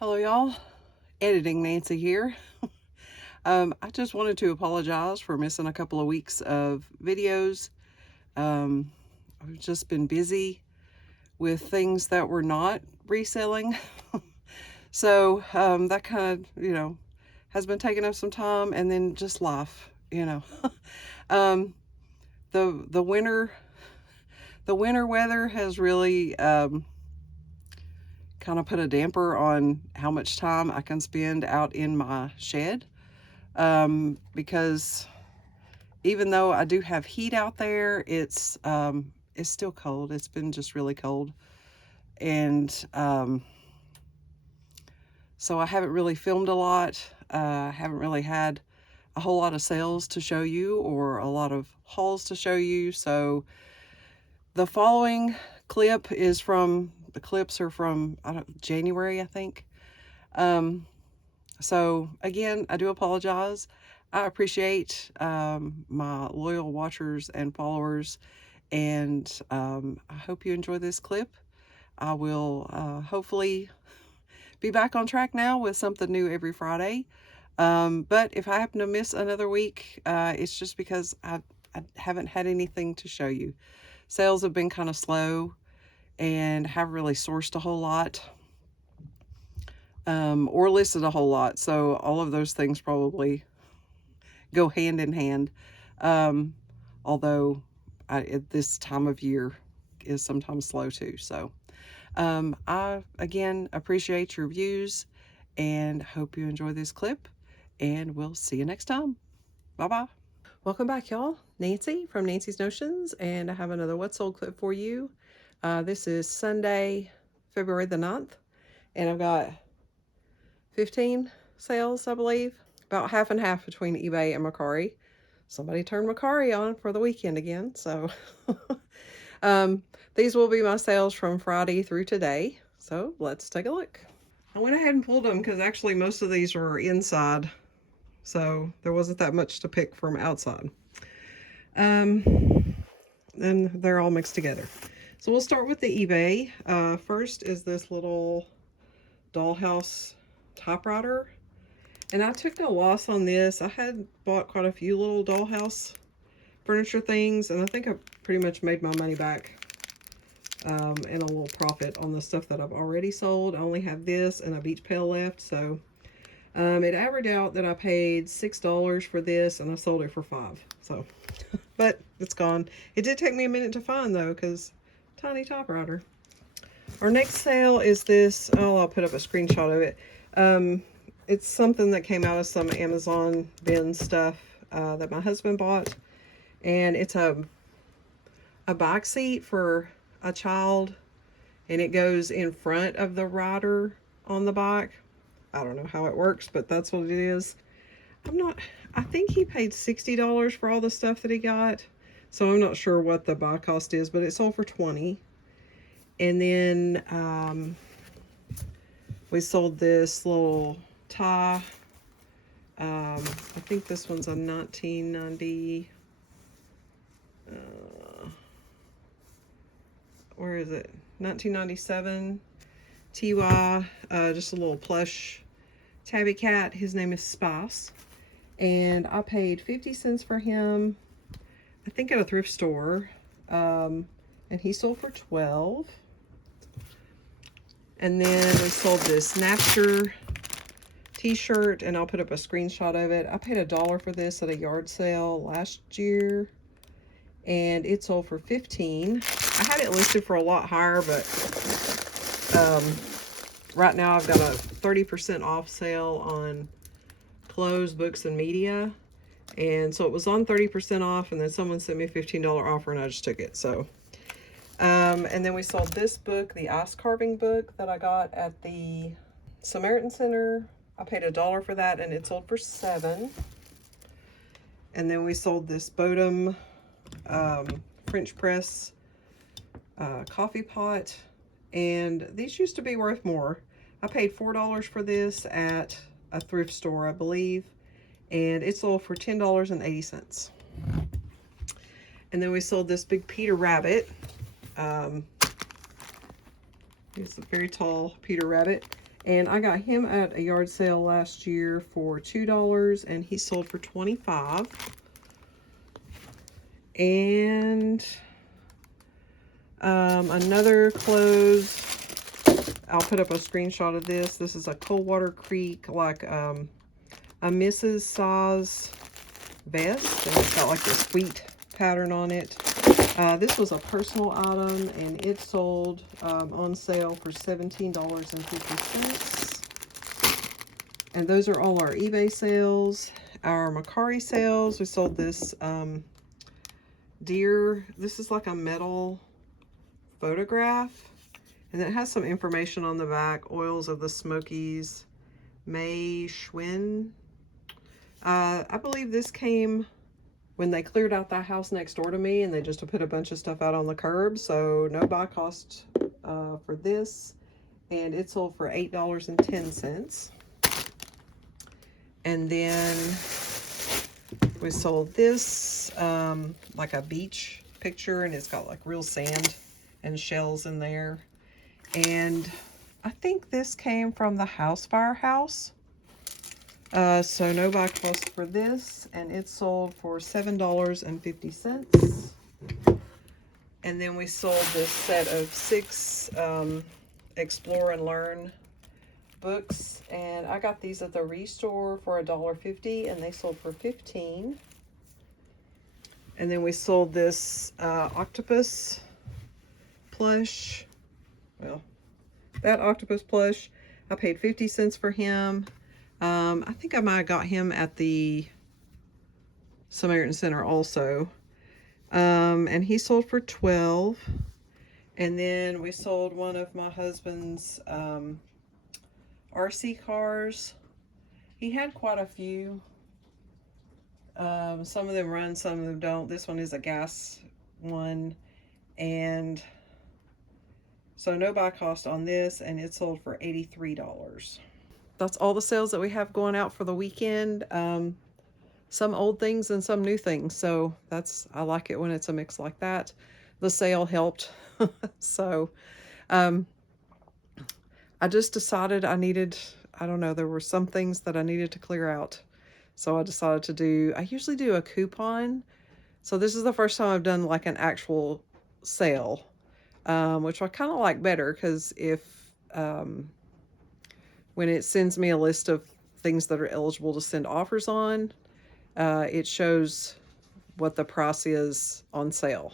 Hello y'all, editing Nancy here. I just wanted to apologize for missing a couple of weeks of videos. I've just been busy with things that were not reselling. So that kind of, has been taking up some time, and then just life. um, the winter weather has really kind of put a damper on how much time I can spend out in my shed. Because even though I do have heat out there, it's still cold. It's been just really cold, and so I haven't really filmed a lot. I haven't really had a whole lot of sales to show you or a lot of hauls to show you. So the following clips are from January, I think. So again, I do apologize. I appreciate my loyal watchers and followers, and I hope you enjoy this clip. I will hopefully be back on track now with something new every Friday. But if I happen to miss another week, it's just because I haven't had anything to show you. Sales have been kind of slow and haven't really sourced a whole lot. Or listed a whole lot. So all of those things probably go hand in hand. Um, although at this time of year is sometimes slow too. So I again appreciate your views and hope you enjoy this clip, and we'll see you next time. Bye bye. Welcome back, y'all. Nancy from Nancy's Notions, and I have another What Sold clip for you. This is Sunday, February the 9th, and I've got 15 sales, I believe. About half and half between eBay and Mercari. Somebody turned Mercari on for the weekend again, so these will be my sales from Friday through today. So let's take a look. I went ahead and pulled them because actually most of these were inside, so there wasn't that much to pick from outside. And they're all mixed together. So we'll start with the eBay. First is this little dollhouse typewriter. And I took no loss on this. I had bought quite a few little dollhouse furniture things, and I think I pretty much made my money back and a little profit on the stuff that I've already sold. I only have this and a beach pail left, so it averaged out that I paid $6 for this, and I sold it for $5. So, but it's gone. It did take me a minute to find though, because tiny typewriter. Our next sale is this. Oh, I'll put up a screenshot of it. It's something that came out of some Amazon bin stuff that my husband bought. And it's a bike seat for a child. And it goes in front of the rider on the bike. I don't know how it works, but that's what it is. I think he paid $60 for all the stuff that he got. So I'm not sure what the buy cost is, but it sold for $20. And then we sold this little tie. I think this one's a 1990. Where is it? 1997 TY. Just a little plush tabby cat. His name is Spice. And I paid 50 cents for him, I think at a thrift store. And he sold for 12. And then we sold this Napster t-shirt, and I'll put up a screenshot of it. I paid $1 for this at a yard sale last year, and it sold for 15. I had it listed for a lot higher, but right now I've got a 30% off sale on clothes, books, and media. And so it was on 30% off, and then someone sent me a $15 offer, and I just took it. So and then we sold this book, the ice carving book that I got at the Samaritan Center. I paid $1 for that, and it sold for $7. And then we sold this Bodum French press coffee pot, and these used to be worth more. I paid $4 for this at a thrift store, I believe, and it sold for $10.80. And then we sold this big Peter Rabbit. He's a very tall Peter Rabbit, And I got him at a yard sale last year for $2, and he sold for $25. And another clothes, I'll put up a screenshot of this. This is a Coldwater Creek, like a Mrs. size vest, and it's got like this wheat pattern on it. This was a personal item, and it sold on sale for $17.50. And those are all our eBay sales. Our Mercari sales, we sold this deer. This is like a metal photograph, and it has some information on the back. Oils of the Smokies, May Schwinn. I believe this came when they cleared out that house next door to me, and they just put a bunch of stuff out on the curb, so no buy cost for this, and it sold for $8.10. And then we sold this like a beach picture, and it's got like real sand and shells in there. And I think this came from the House Firehouse. So no buy cost for this, and it sold for $7.50. And then we sold this set of 6 Explore and Learn books, and I got these at the Restore for $1.50, and they sold for $15. And then we sold this octopus plush. Well, that octopus plush, I paid 50 cents for him. I think I might have got him at the Samaritan Center also. And he sold for $12. And then we sold one of my husband's RC cars. He had quite a few. Some of them run, some of them don't. This one is a gas one. And so no buy cost on this, and it sold for $83. That's all the sales that we have going out for the weekend. Some old things and some new things. So I like it when it's a mix like that. The sale helped. So I just decided I don't know, there were some things that I needed to clear out. So I decided I usually do a coupon. So this is the first time I've done like an actual sale, which I kind of like better, because when it sends me a list of things that are eligible to send offers on, it shows what the price is on sale,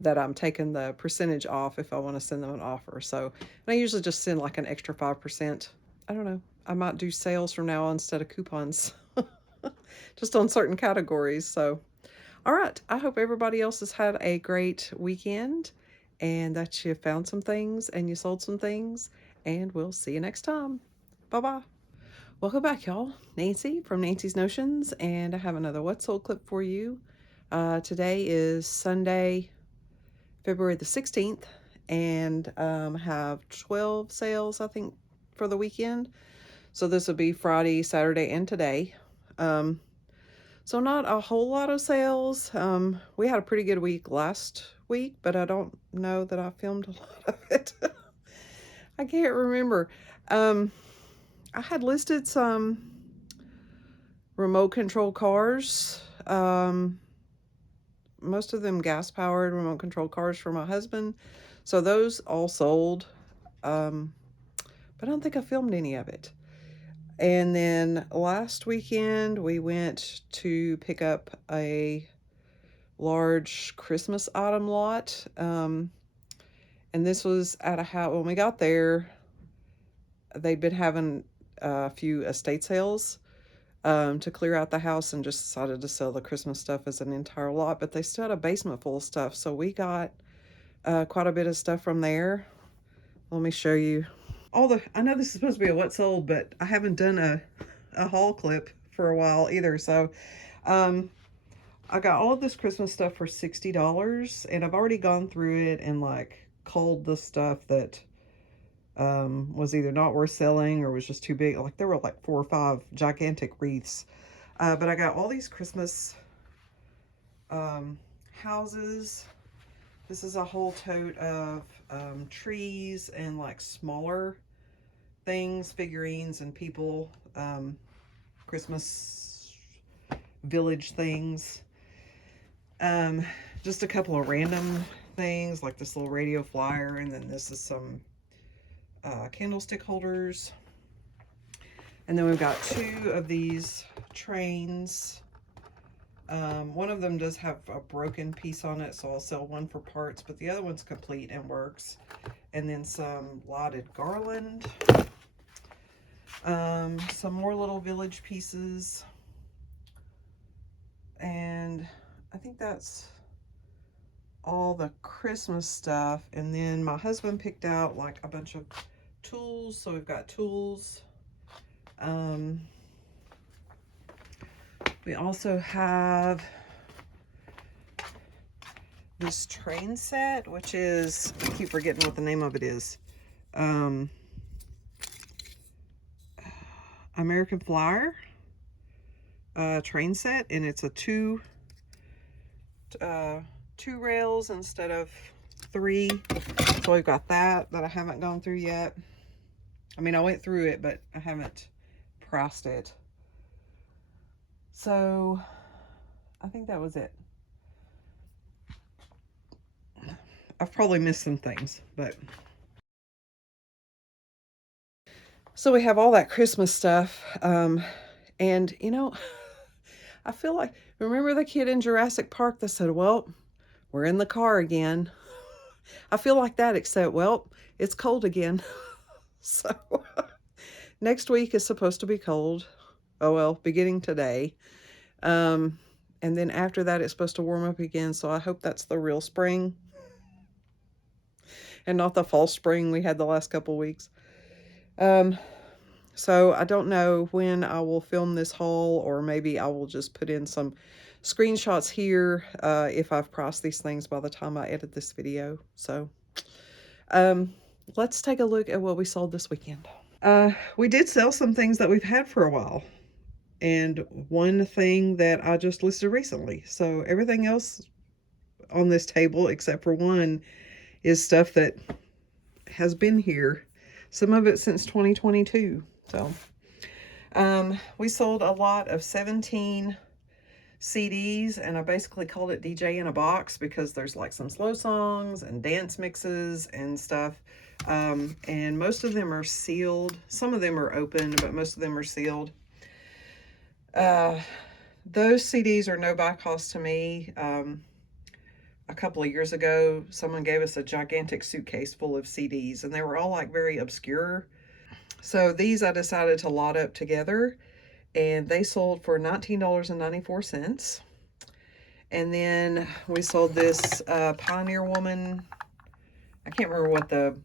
that I'm taking the percentage off if I want to send them an offer. So I usually just send like an extra 5%. I don't know. I might do sales from now on instead of coupons, just on certain categories. So, all right. I hope everybody else has had a great weekend, and that you found some things and you sold some things, and we'll see you next time. Bye-bye. Welcome back, y'all. Nancy from Nancy's Notions, and I have another What Sold clip for you. Today is Sunday, February the 16th, and have 12 sales, I think, for the weekend. So this will be Friday, Saturday, and today. So not a whole lot of sales. We had a pretty good week last week, but I don't know that I filmed a lot of it. I can't remember. I had listed some remote control cars. Most of them gas-powered remote control cars for my husband. So those all sold. But I don't think I filmed any of it. And then last weekend, we went to pick up a large Christmas item lot. And this was at a house. When we got there, they'd been having a few estate sales to clear out the house, and just decided to sell the Christmas stuff as an entire lot. But they still had a basement full of stuff. So we got quite a bit of stuff from there. Let me show you. I know this is supposed to be a what sold, but I haven't done a haul clip for a while either. So I got all of this Christmas stuff for $60, and I've already gone through it and like culled the stuff that was either not worth selling or was just too big. Like there were like 4 or 5 gigantic wreaths. But I got all these Christmas houses. This is a whole tote of trees and like smaller things, figurines, and people, Christmas village things. Just a couple of random things like this little radio flyer, and then this is some candlestick holders. And then we've got 2 of these trains. One of them does have a broken piece on it, so I'll sell one for parts, but the other one's complete and works. And then some lighted garland. Some more little village pieces. And I think that's all the Christmas stuff. And then my husband picked out like a bunch of tools, so we've got tools. We also have this train set, which is, I keep forgetting what the name of it is. American Flyer train set, and it's a two rails instead of 3. So we've got that I haven't gone through yet. I mean, I went through it, but I haven't priced it. So I think that was it. I've probably missed some things, but. So we have all that Christmas stuff. And you know, I feel like, remember the kid in Jurassic Park that said, well, we're in the car again. I feel like that, except, well, it's cold again. So next week is supposed to be cold. Oh, well, beginning today. And then after that, it's supposed to warm up again. So I hope that's the real spring and not the false spring we had the last couple weeks. So I don't know when I will film this haul, or maybe I will just put in some screenshots here if I've priced these things by the time I edit this video. So let's take a look at what we sold this weekend. We did sell some things that we've had for a while, and one thing that I just listed recently. So everything else on this table, except for one, is stuff that has been here. Some of it since 2022. So we sold a lot of 17 CDs, and I basically called it DJ in a box because there's like some slow songs and dance mixes and stuff. And most of them are sealed. Some of them are open, but most of them are sealed. Those CDs are no buy cost to me. A couple of years ago, someone gave us a gigantic suitcase full of CDs, and they were all like very obscure. So these I decided to lot up together, and they sold for $19.94. And then we sold this Pioneer Woman. I can't remember what the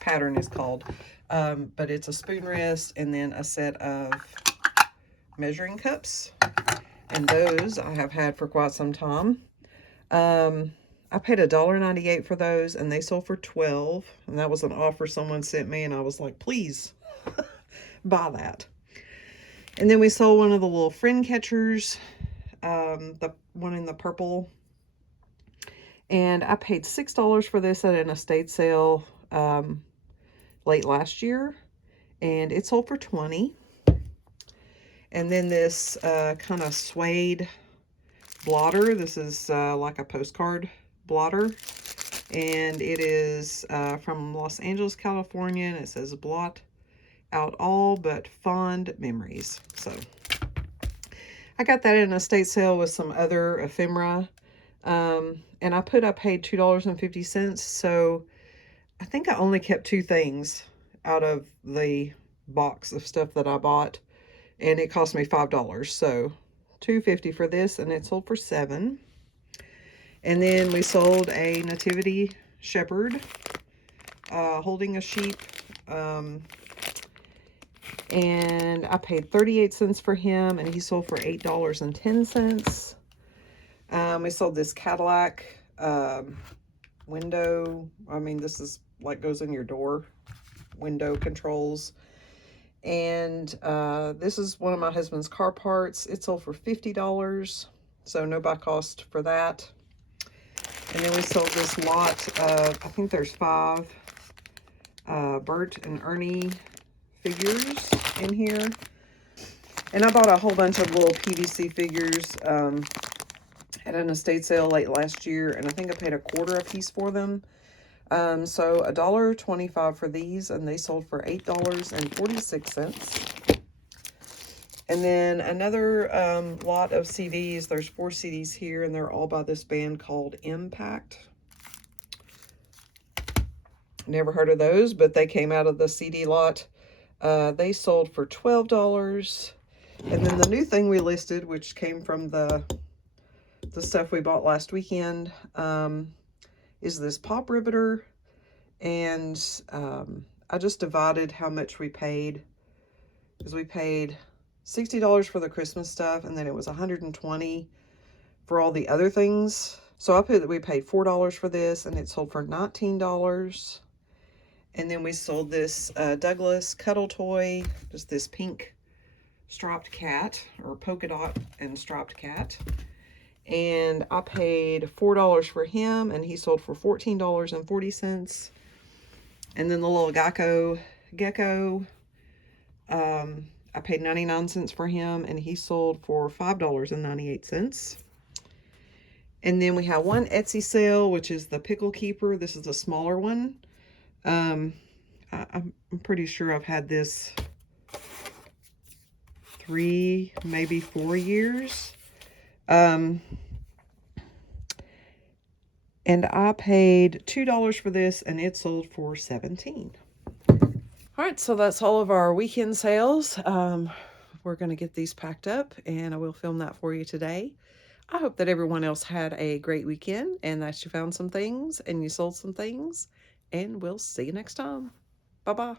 pattern is called, but it's a spoon rest and then a set of measuring cups. And those I have had for quite some time. I paid $1.98 for those, and they sold for $12, and that was an offer someone sent me, and I was like, please buy that. And then we sold one of the little friend catchers, the one in the purple, and I paid $6 for this at an estate sale late last year, and it sold for $20. And then this kind of suede blotter. This is like a postcard blotter, and it is from Los Angeles, California, and it says blot out all but fond memories. So I got that in an estate sale with some other ephemera, and I paid $2.50, so I think I only kept 2 things out of the box of stuff that I bought, and it cost me $5, so $2.50 for this, and it sold for $7. And then we sold a nativity shepherd holding a sheep, and I paid 38 cents for him, and he sold for $8.10. We sold this Cadillac window. I mean, this is like goes in your door, window controls. And this is one of my husband's car parts. It sold for $50, so no buy cost for that. And then we sold this lot of, I think there's 5 Bert and Ernie figures in here. And I bought a whole bunch of little PVC figures at an estate sale late last year, and I think I paid $1/4 a piece for them. So $1.25 for these, and they sold for $8.46. And then another lot of CDs. There's 4 CDs here, and they're all by this band called Impact. Never heard of those, but they came out of the CD lot. They sold for $12. And then the new thing we listed, which came from the stuff we bought last weekend, is this pop riveter. And I just divided how much we paid, because we paid $60 for the Christmas stuff, and then it was $120 for all the other things. So I put that we paid $4 for this, and it sold for $19. And then we sold this Douglas cuddle toy, just this pink striped cat, or polka dot and striped cat. And I paid $4 for him, and he sold for $14.40. And then the little gecko, I paid 99 cents for him, and he sold for $5.98. And then we have one Etsy sale, which is the pickle keeper. This is a smaller one. I'm pretty sure I've had this 3, maybe 4 years. And I paid $2 for this, and it sold for $17. All right, so that's all of our weekend sales. We're going to get these packed up, and I will film that for you today. I hope that everyone else had a great weekend, and that you found some things and you sold some things, and we'll see you next time. Bye-bye.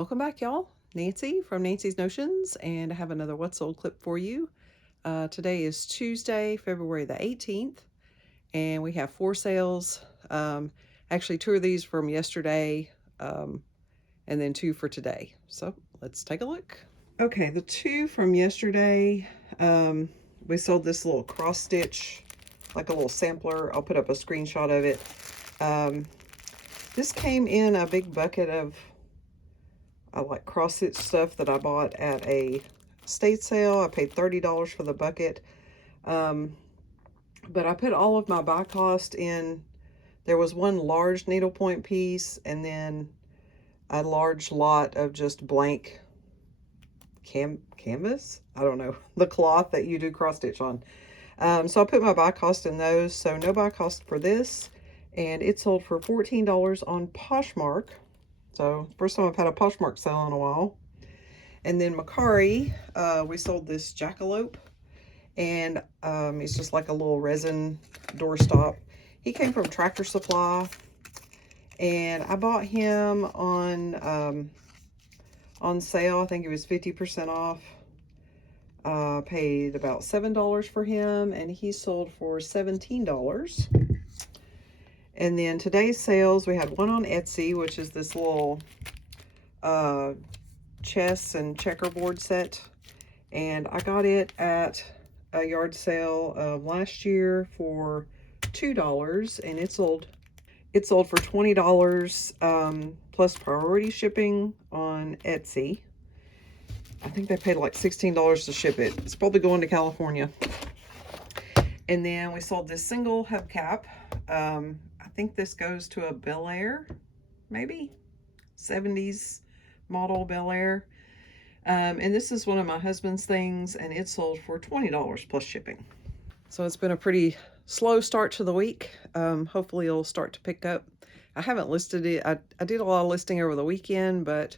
Welcome back, y'all. Nancy from Nancy's Notions, and I have another What's Sold clip for you. Today is Tuesday, February the 18th, and we have 4 sales. Actually, 2 of these from yesterday, and then 2 for today. So let's take a look. Okay, the 2 from yesterday, we sold this little cross stitch, like a little sampler. I'll put up a screenshot of it. This came in a big bucket of like cross stitch stuff that I bought at a estate sale. I paid $30 for the bucket. But I put all of my buy cost in. There was one large needlepoint piece and then a large lot of just blank canvas. I don't know, the cloth that you do cross stitch on. So I put my buy cost in those. So no buy cost for this. And it sold for $14 on Poshmark. So first time I've had a Poshmark sale in a while. And then Mercari, we sold this jackalope. And it's just like a little resin doorstop. He came from Tractor Supply. And I bought him on sale. I think it was 50% off. Paid about $7 for him. And he sold for $17. And then today's sales, we had one on Etsy, which is this little chess and checkerboard set. And I got it at a yard sale last year for $2, and it sold for $20 plus priority shipping on Etsy. I think they paid like $16 to ship it. It's probably going to California. And then we sold this single hubcap. I think this goes to a Bel Air, maybe 70s model Bel Air. And this is one of my husband's things, and it sold for $20 plus shipping. So it's been a pretty slow start to the week. Hopefully it'll start to pick up. I haven't listed it. I did a lot of listing over the weekend, but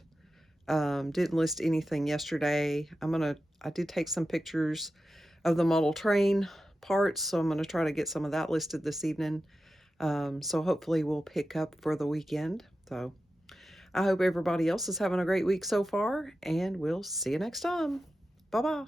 didn't list anything yesterday. I did take some pictures of the model train parts, so I'm gonna try to get some of that listed this evening. So hopefully we'll pick up for the weekend. So I hope everybody else is having a great week so far, and we'll see you next time. Bye-bye.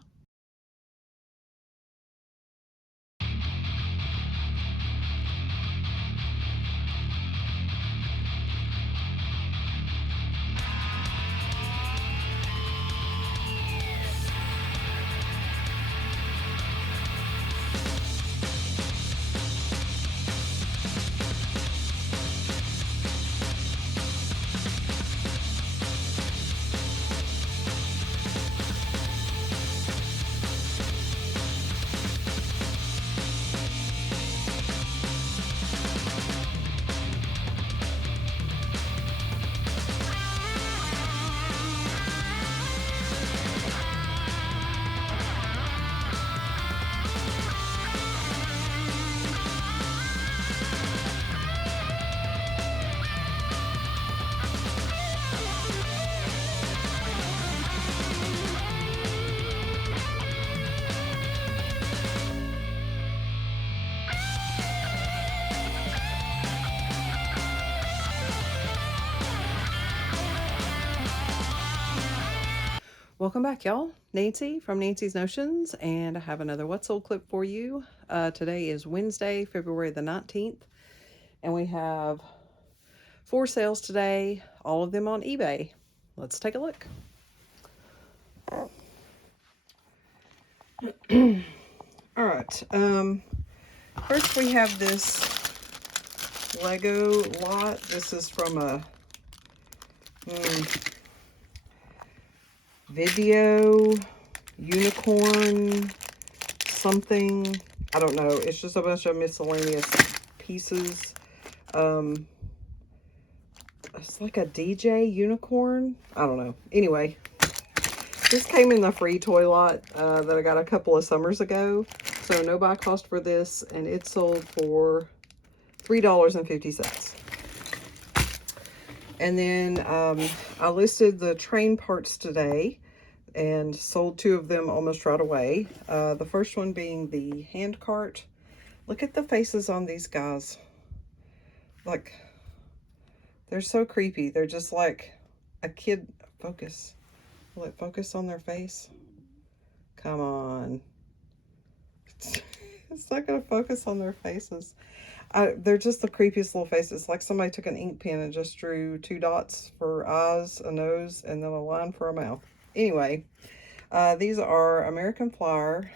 Welcome back, y'all. Nancy from Nancy's Notions, and I have another What's Sold clip for you. Today is Wednesday, February the 19th, and we have 4 sales today, all of them on eBay. Let's take a look. All right. First we have this Lego lot. This is from a video unicorn something. I don't know. It's just a bunch of miscellaneous pieces. It's like a DJ unicorn. I don't know. Anyway, this came in the free toy lot that I got a couple of summers ago. So no buy cost for this, and it sold for $3.50. And then I listed the train parts today and sold 2 of them almost right away. The first one being the hand cart. Look at the faces on these guys. Like, they're so creepy. They're just like a kid focus? Will it focus on their face? Come on. It's not going to focus on their faces. They're just the creepiest little faces. Like somebody took an ink pen and just drew 2 dots for eyes, a nose, and then a line for a mouth. Anyway, these are American Flour,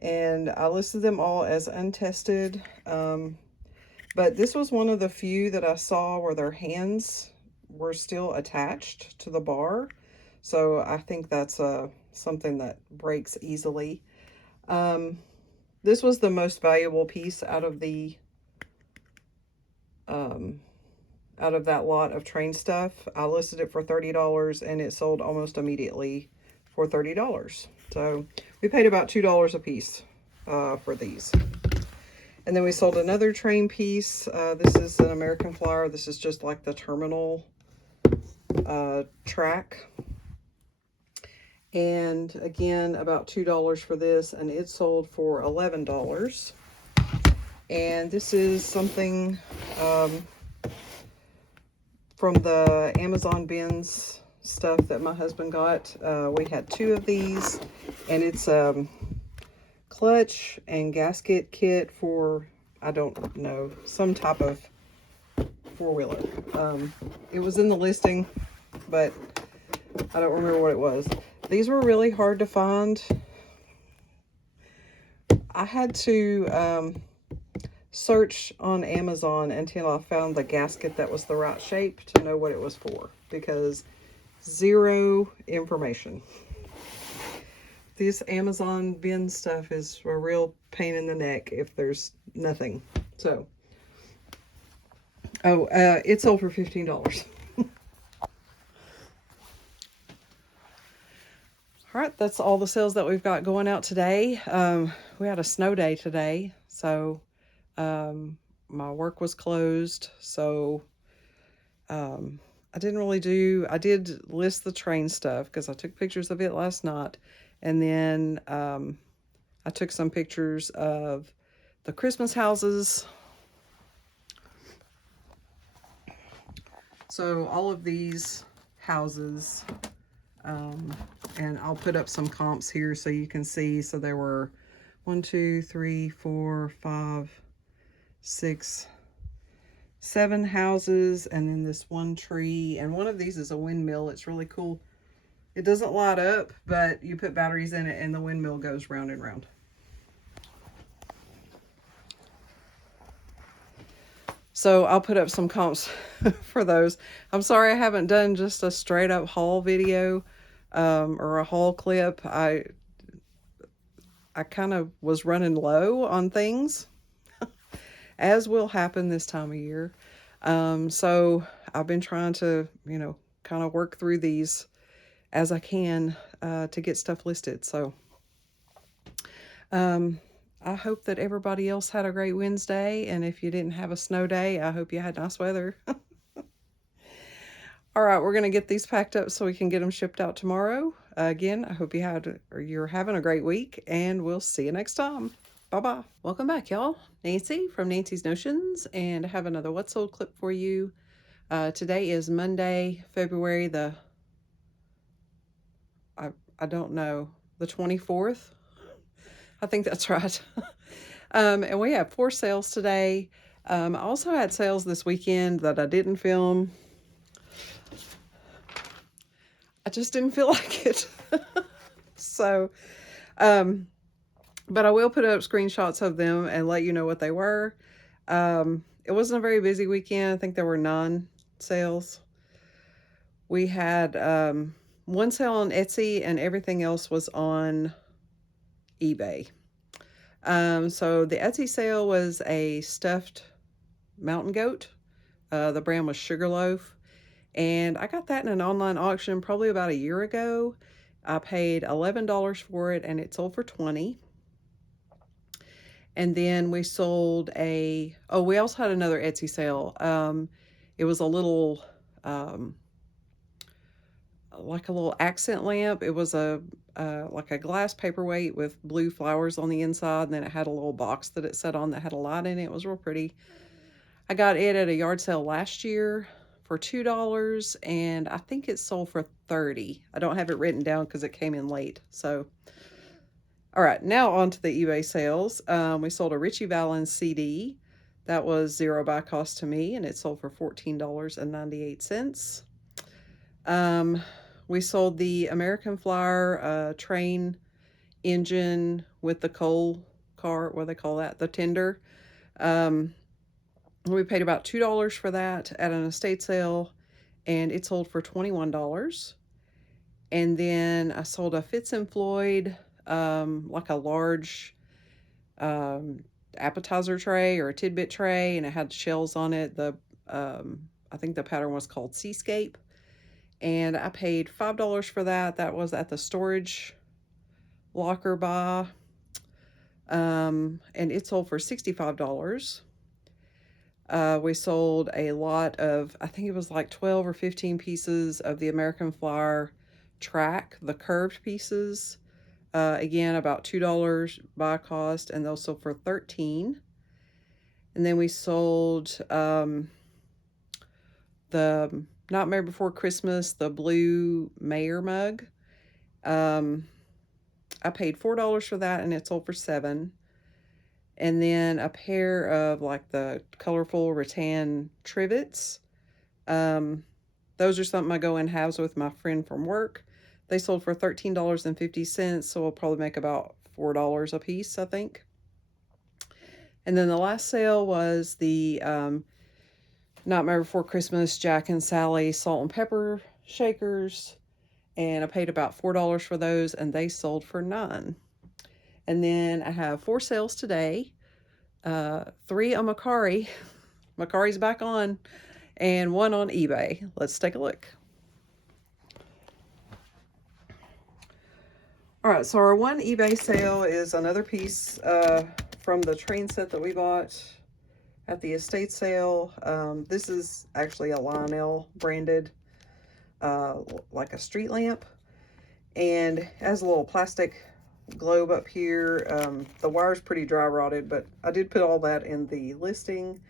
and I listed them all as untested. But this was one of the few that I saw where their hands were still attached to the bar. So I think that's something that breaks easily. This was the most valuable piece out of the out of that lot of train stuff. I listed it for $30 and it sold almost immediately for $30. So we paid about $2 a piece for these. And then we sold another train piece. This is an American Flour. This is just like the terminal track. And again, about $2 for this, and it sold for $11. And this is something from the Amazon bins stuff that my husband got. We had 2 of these, and it's clutch and gasket kit for, I don't know, some type of 4-wheeler. It was in the listing, but I don't remember what it was. These were really hard to find. I had to search on Amazon until I found the gasket that was the right shape to know what it was for, because 0 information. This Amazon bin stuff is a real pain in the neck if there's nothing. So, it sold for $15. All right, that's all the sales that we've got going out today. We had a snow day today, so my work was closed. So I did list the train stuff because I took pictures of it last night. And then I took some pictures of the Christmas houses. So all of these houses, and I'll put up some comps here so you can see. So there were 1, 2, 3, 4, 5, 6, 7 houses, and then this one tree. And one of these is a windmill. It's really cool. It doesn't light up, but you put batteries in it and the windmill goes round and round. So I'll put up some comps for those. I'm sorry I haven't done just a straight up haul video or a haul clip. I kind of was running low on things, as will happen this time of year. So I've been trying to, kind of work through these as I can to get stuff listed. So I hope that everybody else had a great Wednesday, and if you didn't have a snow day, I hope you had nice weather. All right, we're going to get these packed up so we can get them shipped out tomorrow. Again, I hope you're having a great week, and we'll see you next time. Bye-bye. Welcome back, y'all. Nancy from Nancy's Notions, and I have another What Sold clip for you. Today is Monday, February the I don't know, the 24th. I think that's right. And we have 4 sales today. I also had sales this weekend that I didn't film. I just didn't feel like it. So, but I will put up screenshots of them and let you know what they were. It wasn't a very busy weekend. I think there were 9 sales. We had 1 sale on Etsy, and everything else was on eBay. So the Etsy sale was a stuffed mountain goat. The brand was Sugarloaf, and I got that in an online auction probably about a year ago. I paid $11 for it, and it sold for $20. And then we sold we also had another Etsy sale. It was a little like a little accent lamp. It was like a glass paperweight with blue flowers on the inside, and then it had a little box that it set on that had a light in it. It was real pretty. I got it at a yard sale last year for $2, and I think it sold for $30. I don't have it written down because it came in late. So, all right, now on to the eBay sales. We sold a Richie Valens CD. That was zero buy cost to me, and it sold for $14.98. We sold the American Flyer train engine with the coal cart, what do they call that? The tender. We paid about $2 for that at an estate sale, and it sold for $21. And then I sold a Fitz and Floyd, like a large appetizer tray or a tidbit tray, and it had shells on it. I think the pattern was called Seascape, and I paid $5 for that. That was at the storage locker buy, and it sold for $65. We sold a lot of, I think it was like 12 or 15 pieces of the American Flyer track, the curved pieces. Again, about $2 buy cost, and those sold for $13. And then we sold the Nightmare Before Christmas, the blue mayor mug. I paid $4 for that, and it sold for $7. And then a pair of like the colorful rattan trivets. Those are something I go in halves with my friend from work. They sold for $13.50, so we'll probably make about $4 a piece, I think. And then the last sale was the Nightmare Before Christmas Jack and Sally salt and pepper shakers, and I paid about $4 for those, and they sold for $9. And then I have 4 sales today, 3 on Mercari. Mercari's back on, and 1 on eBay. Let's take a look. All right, so our 1 eBay sale is another piece from the train set that we bought at the estate sale. This is actually a Lionel branded, like a street lamp, and it has a little plastic globe up here. The wire's pretty dry rotted, but I did put all that in the listing.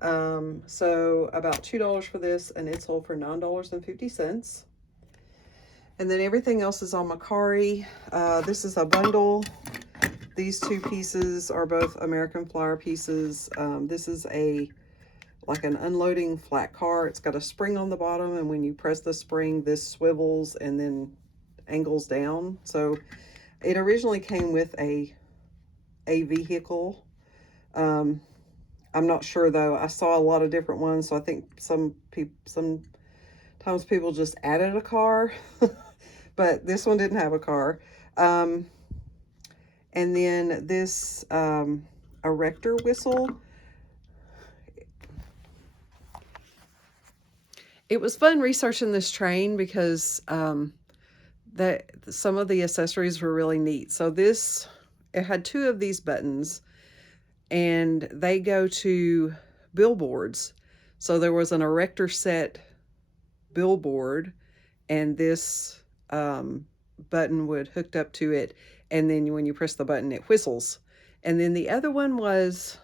So about $2 for this, and it sold for $9.50. And then everything else is on Mercari. This is a bundle. These 2 pieces are both American Flyer pieces. This is like an unloading flat car. It's got a spring on the bottom, and when you press the spring, this swivels and then angles down. So it originally came with a vehicle. I'm not sure though. I saw a lot of different ones, so I think sometimes people just added a car, but this one didn't have a car. And then this erector whistle. It was fun researching this train because that some of the accessories were really neat. So it had 2 of these buttons, and they go to billboards. So there was an erector set billboard, and this button would hooked up to it, and then when you press the button, it whistles. And then the other one was,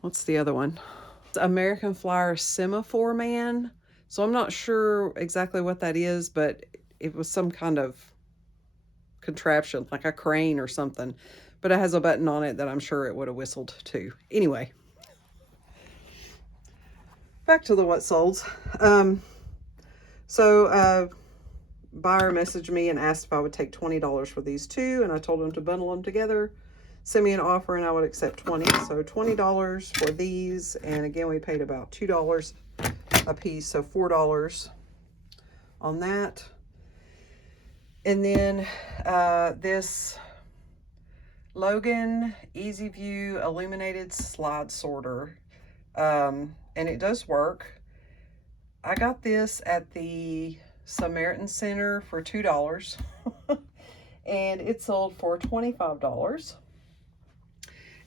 what's the other one? It's American Flyer Semaphore Man. So I'm not sure exactly what that is, but it was some kind of contraption, like a crane or something. But it has a button on it that I'm sure it would have whistled too. Anyway, back to the what solds. Buyer messaged me and asked if I would take $20 for these 2, and I told him to bundle them together, send me an offer, and I would accept 20. So $20 for these, and again, we paid about $2 a piece, so $4 on that. And then this Logan Easy View illuminated slide sorter, and it does work. I got this at the Samaritan Center for $2, and it sold for $25.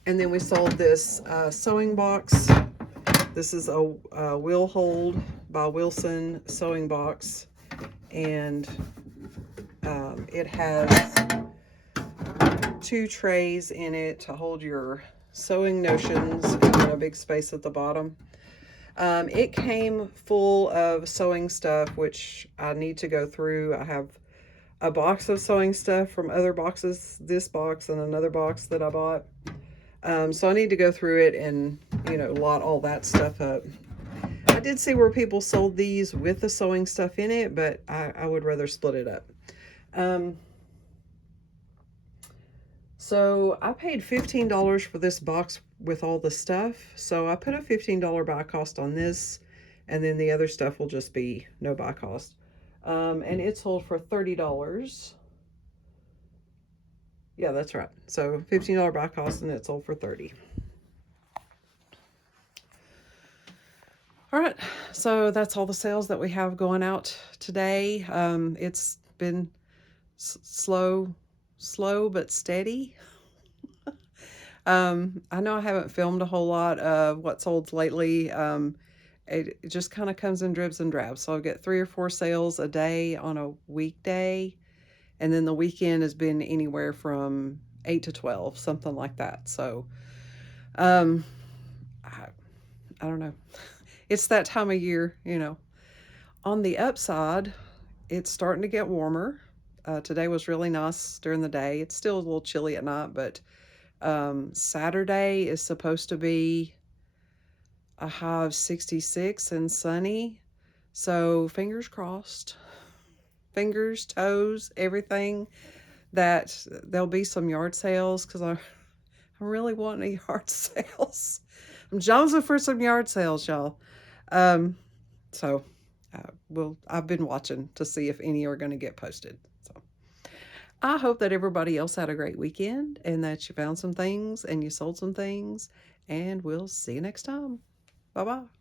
And then we sold this sewing box. This is a Will Hold by Wilson sewing box, and it has 2 trays in it to hold your sewing notions, and then a big space at the bottom. It came full of sewing stuff, which I need to go through. I have a box of sewing stuff from other boxes, this box and another box that I bought. So I need to go through it and, lot all that stuff up. I did see where people sold these with the sewing stuff in it, but I would rather split it up. So I paid $15 for this box with all the stuff. So I put a $15 buy cost on this, and then the other stuff will just be no buy cost. And it sold for $30. Yeah, that's right. So $15 buy cost, and it sold for $30. All right, so that's all the sales that we have going out today. It's been slow but steady. I know I haven't filmed a whole lot of what sold lately. It just kind of comes in dribs and drabs. So I'll get 3 or 4 sales a day on a weekday, and then the weekend has been anywhere from 8 to 12, something like that. So, I don't know. It's that time of year, On the upside, it's starting to get warmer. Today was really nice during the day. It's still a little chilly at night, but Saturday is supposed to be a high of 66 and sunny. So fingers crossed, fingers, toes, everything, that there'll be some yard sales, because I'm really wanting a yard sales. I'm jonesing for some yard sales, y'all. So I've been watching to see if any are going to get posted. So I hope that everybody else had a great weekend and that you found some things and you sold some things, and we'll see you next time. Bye-bye.